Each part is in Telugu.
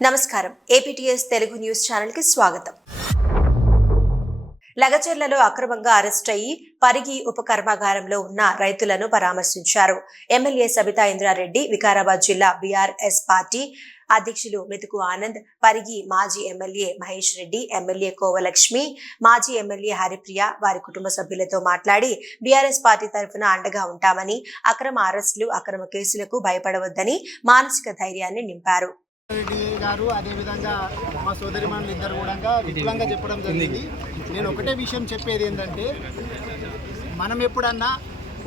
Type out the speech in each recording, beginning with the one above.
నమస్కారం. ఏపీటీఎస్ తెలుగు న్యూస్ ఛానల్కి స్వాగతం. లగచర్లలో అక్రమంగా అరెస్ట్ అయ్యి పరిగి ఉప కర్మాగారంలో ఉన్న రైతులను పరామర్శించారు. ఎమ్మెల్యే సబితా ఇంద్రారెడ్డి వికారాబాద్ జిల్లా బీఆర్ఎస్ పార్టీ అధ్యక్షులు మెతుకు ఆనంద్ పరిగి మాజీ ఎమ్మెల్యే మహేష్ రెడ్డి ఎమ్మెల్యే కోవలక్ష్మి మాజీ ఎమ్మెల్యే హరిప్రియ వారి కుటుంబ సభ్యులతో మాట్లాడి బీఆర్ఎస్ పార్టీ తరఫున అండగా ఉంటామని అక్రమ అరెస్టులు అక్రమ కేసులకు భయపడవద్దని మానసిక ధైర్యాన్ని నింపారు. రెడ్డి గారు అదేవిధంగా మా సోదరిమణులు ఇద్దరు కూడా విపులంగా చెప్పడం జరిగింది. నేను ఒకటే విషయం చెప్పేది ఏంటంటే మనం ఎప్పుడన్నా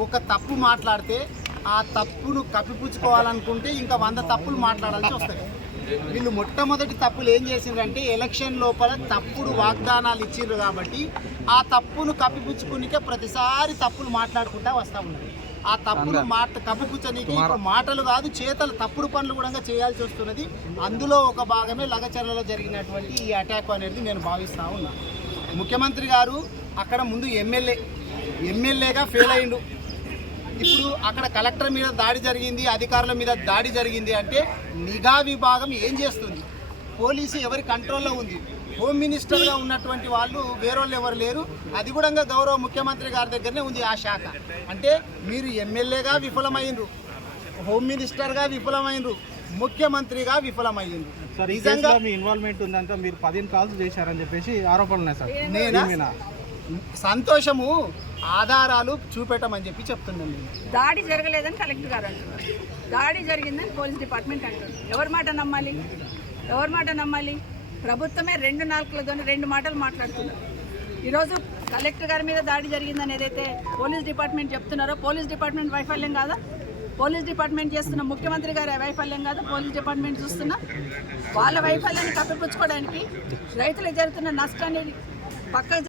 ఒక తప్పు మాట్లాడితే ఆ తప్పును కప్పిపుచ్చుకోవాలనుకుంటే ఇంకా వంద తప్పులు మాట్లాడాల్సి వస్తాయి. వీళ్ళు మొట్టమొదటి తప్పులు ఏం చేసిండ్రంటే ఎలక్షన్ లోపల తప్పుడు వాగ్దానాలు ఇచ్చిండ్రు కాబట్టి ఆ తప్పును కప్పిపుచ్చుకునికే ప్రతిసారి తప్పులు మాట్లాడుకుంటా వస్తూ ఉన్నారు. ఆ తప్పును మాట కప్పిపుచ్చనీకి మాటలు కాదు చేతలు తప్పుడు పనులు కూడా చేయాల్సి వస్తున్నది. అందులో ఒక భాగమే లగచర్లలో జరిగినటువంటి ఈ అటాక్ అనేది నేను భావిస్తా ఉన్నా. ముఖ్యమంత్రి గారు అక్కడ ముందు ఎమ్మెల్యే ఎమ్మెల్యేగా ఫెయిల్ అయిండు. ఇప్పుడు అక్కడ కలెక్టర్ మీద దాడి జరిగింది అధికారుల మీద దాడి జరిగింది అంటే నిఘా విభాగం ఏం చేస్తుంది? పోలీసు ఎవరి కంట్రోల్లో ఉంది? హోమ్ మినిస్టర్గా ఉన్నటువంటి వాళ్ళు వేరేళ్ళు ఎవరు లేరు. అది కూడా గౌరవ ముఖ్యమంత్రి గారి దగ్గరనే ఉంది ఆ శాఖ. అంటే మీరు ఎమ్మెల్యేగా విఫలమైనరు హోమ్ మినిస్టర్గా విఫలమైనరు ముఖ్యమంత్రిగా విఫలమైనరు సార్ నిజంగా మీ ఇన్వాల్వ్మెంట్ ఉందంటే మీరు పదిహేను కాల్స్ చేశారని చెప్పేసి ఆరోపణలు ఉన్నాయి సార్? సంతోషము ఆధారాలు చూపెట్టమని చెప్పి చెప్తున్నాను దాడి జరగలేదని కలెక్టర్ గారు అంటున్నారు. దాడి జరిగిందని పోలీస్ డిపార్ట్మెంట్ అంటుంది ఎవరి మాట నమ్మాలి? ఎవరి మాట నమ్మాలి? ప్రభుత్వమే రెండు నాలుగులతో రెండు మాటలు మాట్లాడుతున్నారు. ఈరోజు కలెక్టర్ గారి మీద దాడి జరిగిందని ఏదైతే పోలీస్ డిపార్ట్మెంట్ చెప్తున్నారో పోలీస్ డిపార్ట్మెంట్ వైఫల్యం కాదా? పోలీస్ డిపార్ట్మెంట్ చేస్తున్న ముఖ్యమంత్రి గారి వైఫల్యం కాదు? పోలీస్ డిపార్ట్మెంట్ చూస్తున్న? వాళ్ళ వైఫల్యాన్ని కప్పిపుచ్చుకోవడానికి రైతులకు జరుగుతున్న నష్టాన్ని పక్క